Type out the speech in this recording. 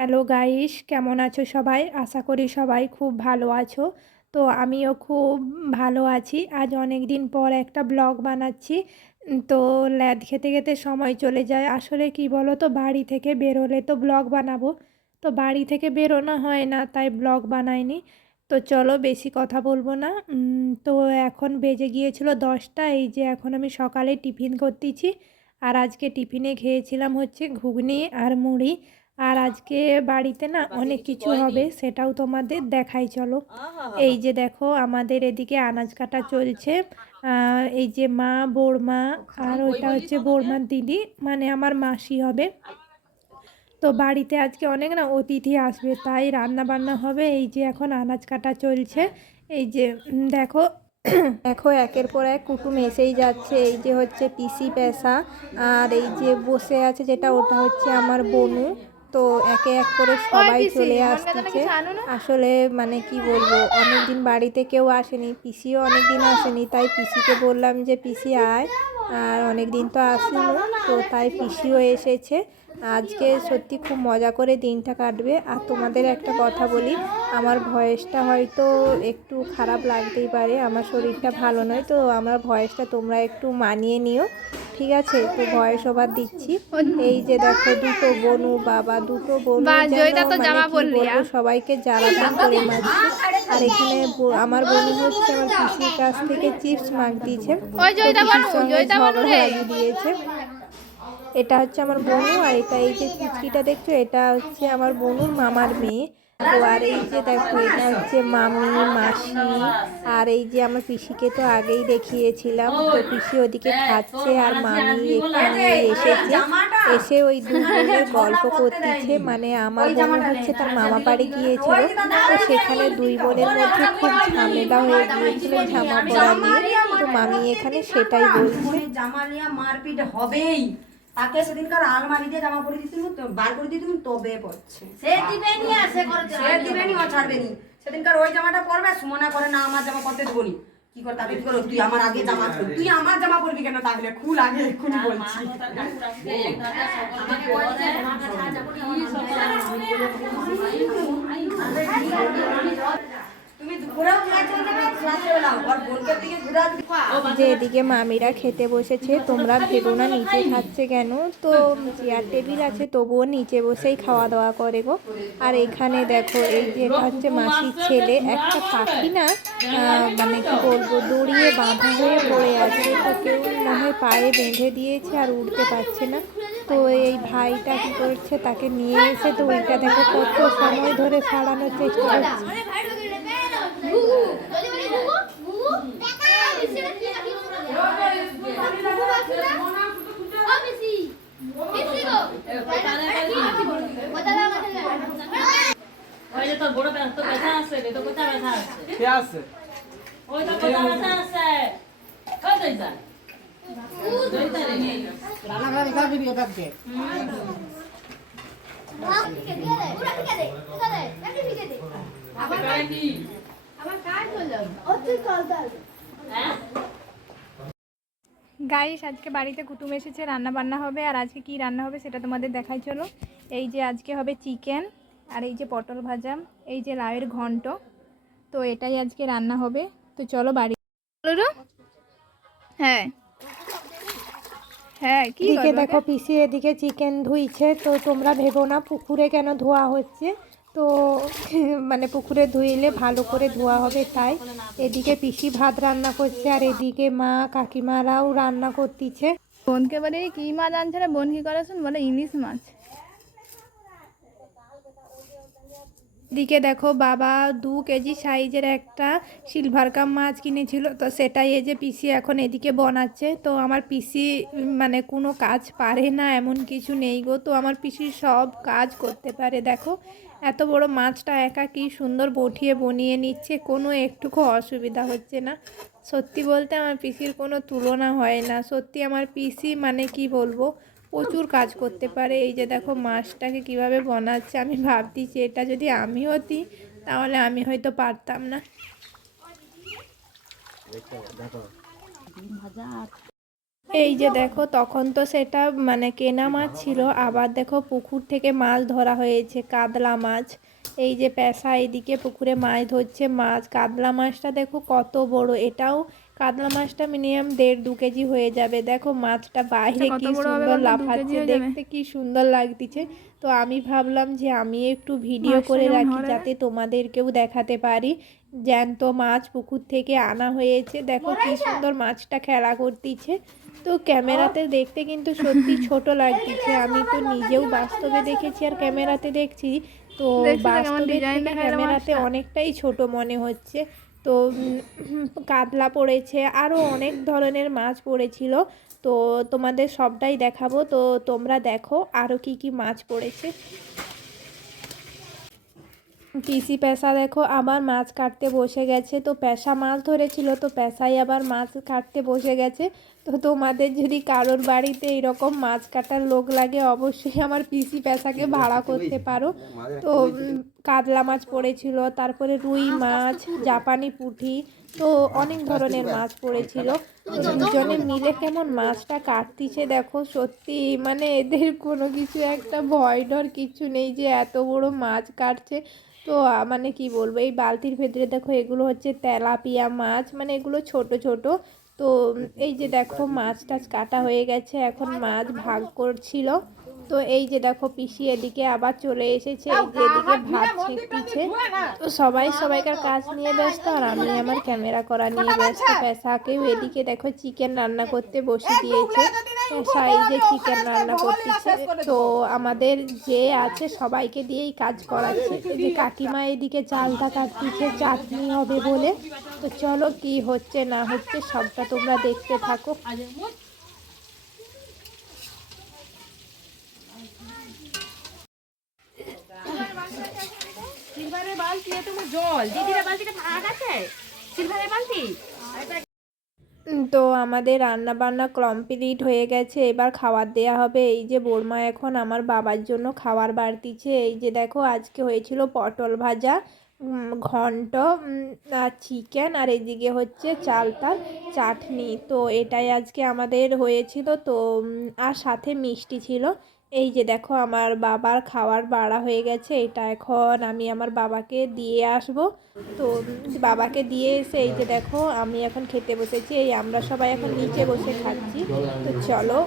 Hello guys, কেমন আছো সবাই? আশা করি সবাই খুব ভালো আছো। তো আমিও খুব ভালো আছি। আজ অনেক দিন পর একটা ব্লগ বানাচ্ছি। তো ল্যাদ খেতে খেতে সময় চলে যায়। আসলে কি বলো তো, বাড়ি থেকে বেরোলে তো ব্লগ বানাবো, তো বাড়ি থেকে বেরোনো হয় না, তাই ব্লগ বানাইনি। তো চলো বেশি কথা বলবো না। তো এখন বেজে গিয়েছিল 10টা। এই যে এখন আমি সকালে টিফিন করতেছি। আর আজকে টিফিনে খেয়েছিলাম হচ্ছে ঘুগনি আর মুড়ি। আর আজকে বাড়িতে না অনেক কিছু হবে, সেটাও তোমাদের দেখাই চলো। এই যে দেখো, আমাদের এদিকে আনাজ কাটা চলছে। এই যে মা, বড়মা আর ওইটা হচ্ছে বড়মার দিদি, মানে আমার মাসি হবে। তো বাড়িতে আজকে অনেক না অতিথি আসবে, তাই রান্না বান্না হবে। এই যে এখন আনাজ কাটা চলছে। এই যে দেখো দেখো একের পর এক কুটুম এসেই যাচ্ছে। এই যে হচ্ছে পিসি পেশা, আর এই যে বসে আছে যেটা, ওটা হচ্ছে আমার বনু। তো একে এক করে সবাই চলে আসতেছে। আসলে মানে কি বলবো, অনেক দিন বাড়িতে কেউ আসেনি, পিসিও অনেক দিন আসেনি, তাই পিসিকে বললাম যে পিসি আয়। আর অনেক দিন তো আসিনি, তো তাই পিসিও এসেছে। আজকে সত্যি খুব মজা করে দিনটা কাটবে। আর তোমাদের একটা কথা বলি, আমার ভয়েসটা হয়তো একটু খারাপ লাগতেই পারে, আমার শরীরটা ভালো নয়, তো আমার ভয়েসটা তোমরা একটু মানিয়ে নিও, ঠিক আছে? তো ভয়েস ওভার দিচ্ছি। এই যে দেখো দুটো বনু, বাবা দুটো বনু যেন মানে কি বলবো, সবাইকে জ্বালাতন করে মারছে। আর এখানে আমার বনু হচ্ছে আমার পিসির কাছ থেকে চিপস মাগতিছে, তো পিসির সঙ্গে ঝগড়া লাগিয়ে দিয়েছে। এটা হচ্ছে আমার বোনু, আর এটা এই যে পুচকিটা দেখছো, এটা হচ্ছে আমার বোনুর মামার মেয়ে। তো আর এই যে দেখো, এটা হচ্ছে মামি, মাসি। আর এই যে আমার পিসিকে তো আগেই দেখিয়েছিলাম, তো পিসি ওদিকে খাচ্ছে আর মামি এখানে এসেছে। এসে ওই দুই বোনের গল্প করতেছে, মানে আমার বোন হচ্ছে তার মামা বাড়ি গিয়েছিল, তো সেখানে দুই বোনের মধ্যে খুব ঝামেলা হয়ে গিয়েছিল জামা পরা নিয়ে। তো মামি এখানে সেটাই বলছে। জামা নিয়ে মারপিট হবেই। তাকে সেদিনকার আলমারি দিয়ে জামা পরে দিতে বার করে দিতে তবে পড়ছে। সে দিবে নি, আর সে দিবে নি, ও ছাড়বে নি। সেদিনকার ওই জামাটা পরবে, সুমনা করে না আমার জামা পরতে দেবো নি। কি করে তাকে কি করো, তুই আমার আগে জামা খুল, তুই আমার জামা পরবি কেন? তাহলে খুল আগে, এক্ষুনি বলছি। যে এদিকে মামিরা খেতে বসেছে, তোমরা ভেবো না নিচে খাচ্ছে কেন, তো চেয়ার টেবিল আছে, তবুও নিচে বসেই খাওয়া দাওয়া করে গো। আর এখানে দেখো, এই যে এটা হচ্ছে মাসির ছেলে, একটা পাখি না মানে কি বলবো, দড়িয়ে বাঁধা হয়ে পড়ে আছে, তো কেউ মনে হয় পায়ে বেঁধে দিয়েছে আর উঠতে পারছে না। তো এই ভাইটা কি করছে, তাকে নিয়ে এসে তো ওইটা দেখো কত সময় ধরে ছাড়ানোর চেষ্টা করছে। ওই যে তোর বড় তো ব্যথা আছে রে, তো কোথায় ব্যথা আছে? কে আছে? ওই তো কোথায় ব্যথা আছে? কই দই যা? দই তা রে নেই। রান্না করে খাবি দিবি ওটাকে। আবার কাই কি? আবার কাই বললাম? ও তুই কল দাও। হ্যাঁ? গাইস, আজকে বাড়িতে কুটুম এসেছে, রান্না বান্না হবে। আর আজকে কি রান্না হবে সেটা তোমাদের দেখাই চলো। এই যে আজকে হবে চিকেন, আর এই যে পটল ভাজা, এই যে লাউয়ের ঘন্ট। তো এটাই আজকে রান্না হবে। তো চলো বাড়ি। হ্যাঁ হ্যাঁ, কি এদিকে দেখো পিসি এদিকে চিকেন ধুইছে, তো তোমরা ভেবো না পুকুরে কেন ধোয়া হচ্ছে, তো মানে পুকুরে ধুইলে ভালো করে ধোয়া হবে, তাই এদিকে পিসি ভাত রান্না করছে, আর এদিকে মা কাকিমারাও রান্না করতেছে। বোনকে বলে কি মাছ আনছে না, বোন কি করেছেন বলে ইলিশ মাছ। দিকে দেখো, বাবা 2 কেজি সাইজের একটা সিলভার কাপ মাছ কিনেছিল, তো সেটাই এই যে পিসি এখন এদিকে বানাচ্ছে। তো আমার পিসি মানে কোনো কাজ পারে না এমন কিছু নেই গো, তো আমার পিসি সব কাজ করতে পারে। দেখো এত বড় মাছটা একা কি সুন্দর বটিয়ে বনিয়ে নিচ্ছে, কোনো একটুকু অসুবিধা হচ্ছে না। সত্যি বলতে আমার পিসির কোনো তুলনা হয় না। সত্যি আমার পিসি মানে কি বলবো, প্রচুর কাজ করতে পারে। এই যে দেখো মাছটাকে কিভাবে বানাচ্ছে, আমি ভাবতেছি এটা যদি আমি হতি তাহলে আমি হয়তো পারতাম না। এই যে দেখো তখন তো সেটা মানে কেনা মাছ ছিল, আবার দেখো পুকুর থেকে মাছ ধরা হয়েছে, কাতলা মাছ। এই যে পেশা এদিকে পুকুরে মাছ ধরছে, মাছ কাতলা মাছটা দেখো কত বড়, এটাও কাতলা মাছটা মিনিমাম 1.5-2 কেজি হয়ে যাবে। দেখো মাছটা বাইরে কি সুন্দর লাফাচ্ছে, দেখতে কি সুন্দর লাগতেছে। তো আমি ভাবলাম যে আমি একটু ভিডিও করে রাখি যাতে তোমাদেরকেও দেখাতে পারি। জ্যান্ত মাছ পুকুর থেকে আনা হয়েছে, দেখো কি সুন্দর মাছটা খেলা করতেছে। তো ক্যামেরাতে দেখতে কিন্তু সত্যি ছোট লাগতেছে, আমি তো নিজেও বাস্তবে দেখেছি আর ক্যামেরাতে দেখছি, তো বাস্তবে থেকে ক্যামেরাতে অনেকটাই ছোট মনে হচ্ছে। তো কাতলা পড়েছে, আরও অনেক ধরনের মাছ পড়েছিল, তো তোমাদের সবটাই দেখাবো, তো তোমরা দেখো আরও কি কি মাছ পড়েছে। পিসি পেশা দেখো আবার মাছ কাটতে বসে গেছে, তো পেশা মাছ ধরেছিল, তো পেশাই আবার মাছ কাটতে বসে গেছে। তো তোমাদের যদি কারোর বাড়িতে এরকম মাছ কাটার লোক লাগে অবশ্যই আমার পিসি পেশাকে ভাড়া করতে পারো। তো কাতলা মাছ পড়েছিল, তারপরে রুই মাছ, জাপানি পুঁটি, তো অনেক ধরনের মাছ পড়েছিল। তো দুজনে মিলে কেমন মাছটা কাটতিছে দেখো, সত্যি মানে এদের কোনো কিছু একটা ভয় ডর কিছু নেই যে এত বড় মাছ কাটছে। তো মানে কি বলবো, এই বালতির ভেতরে দেখো এগুলো হচ্ছে তেলাপিয়া মাছ, মানে এগুলো ছোট ছোট। তো এই যে দেখো মাছ টাছ কাটা হয়ে গেছে, এখন মাছ ভাগ করছিল। তো এই যে দেখো পিসি এদিকে আবার চলে এসেছে, এই যে এদিকে ভাত ছেঁকতিছে। তো সবাই সবাইকার কাজ নিয়ে ব্যস্ত আর আমি আমার ক্যামেরা করা নিয়ে ব্যস্ত। পেশাকেও এদিকে দেখো চিকেন রান্না করতে বসে দিয়েছে, পেশা এই যে চিকেন রান্না করতেছে। তো আমাদের যে আছে সবাইকে দিয়েই কাজ করাচ্ছে। এই যে কাকিমা এদিকে চালটা কাটতেছে চাটনি হবে বলে। তো চলো কি হচ্ছে না হচ্ছে সবটা তোমরা দেখতে থাকো। সিলভারের বালতি তোমার জল দিদিরা বালতিটা ফাঁকা আছে, সিলভারের বালতি। তো আমাদের রান্না বান্না কমপ্লিট হয়ে গেছে, এবার খাবার দেয়া হবে। এই যে বৌমা এখন আমার বাবার জন্য খাবার বাড়তিছে। এই যে দেখো আজকে হয়েছিল পটল ভাজা, ঘন্ট, আর চিকেন, আর এদিকে হচ্ছে চালতার চাটনি। তো এটাই আজকে আমাদের হয়েছিল। তো আর সাথে মিষ্টি ছিল। এই যে দেখো আমার বাবার খাবার বাড়া হয়ে গেছে, এটা এখন আমি আমার বাবাকে দিয়ে আসব। তো বাবাকে দিয়ে এসে এই যে দেখো আমি এখন খেতে বসেছি, এই আমরা সবাই এখন নিচে বসে খাচ্ছি। তো চলো